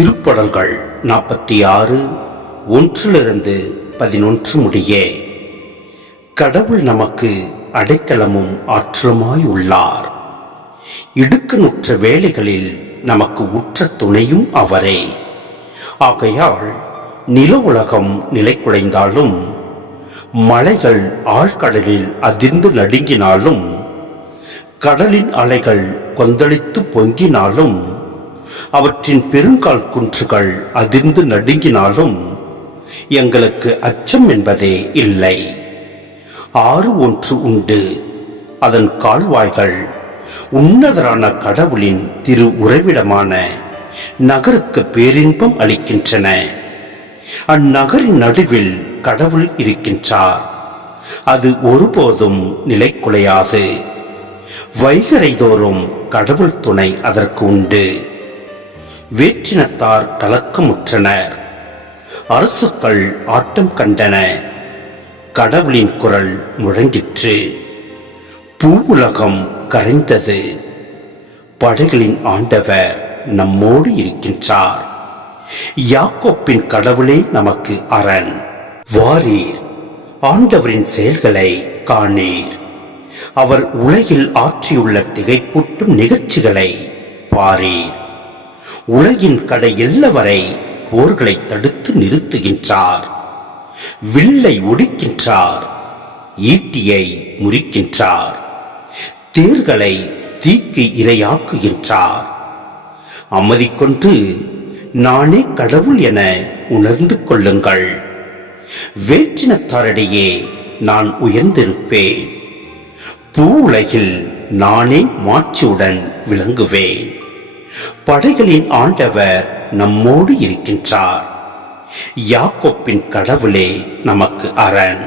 திருப்படல்கள் 46 1-11 முடிய. கடவுள் நமக்கு அடைக்கலமும் ஆற்றலுமாய் உள்ளார். இடுக்கணுற்ற வேளைகளில் நமக்கு உற்ற துணையும் அவரே. ஆகையால் நில உலகம் நிலை குலைந்தாலும், மலைகள் ஆழ்கடலில் அதிர்ந்து நடுங்கினாலும், கடலின் அலைகள் கொந்தளித்து பொங்கினாலும், அவற்றின் பெருங்கால் குன்றுகள் அதிர்ந்து நடுங்கினாலும் எங்களுக்கு அச்சம் என்பதே இல்லை. ஆறு ஒன்று உண்டு, அதன் கால்வாய்கள் உன்னதரான கடவுளின் திரு உறைவிடமான நகருக்கு பேரின்பம் அளிக்கின்றன. அந்நகரின் நடுவில் கடவுள் இருக்கின்றார். அது ஒருபோதும் நிலை குலையாது. வைகரை தோறும் கடவுள் துணை அதற்கு உண்டு. வேற்றினத்தார் கலக்கமுற்றனர், அரசுகள் ஆட்டம் கண்டன. கடவுளின் குரல் முழங்கிற்று, பூவுலகம் கரைந்தது. படைகளின் ஆண்டவர் நம்மோடு இருக்கின்றார். யாக்கோப்பின் கடவுளே நமக்கு அரண். வாரீர், ஆண்டவரின் செயல்களை காணீர். அவர் உலகில் ஆற்றியுள்ள திகைப்பூட்டும் நிகழ்ச்சிகளை பாரீர். உலகின் கடை எல்லவரை போர்களை தடுத்து நிறுத்துகின்றார். வில்லை ஒடிக்கின்றார், ஈட்டியை முறிக்கின்றார், தேர்களை தீக்கு இரையாக்குகின்றார். அமைதி கொண்டு நானே கடவுள் என உணர்ந்து கொள்ளுங்கள். வேற்றினத்தாரிடையே நான் உயர்ந்திருப்பேன். பூ உலகில் நானே மாட்சியுடன் விளங்குவேன். படைகளின் ஆண்டவர் நம்மோடு இருக்கின்றார். யாக்கோப்பின் கடவுளே நமக்கு அரண்.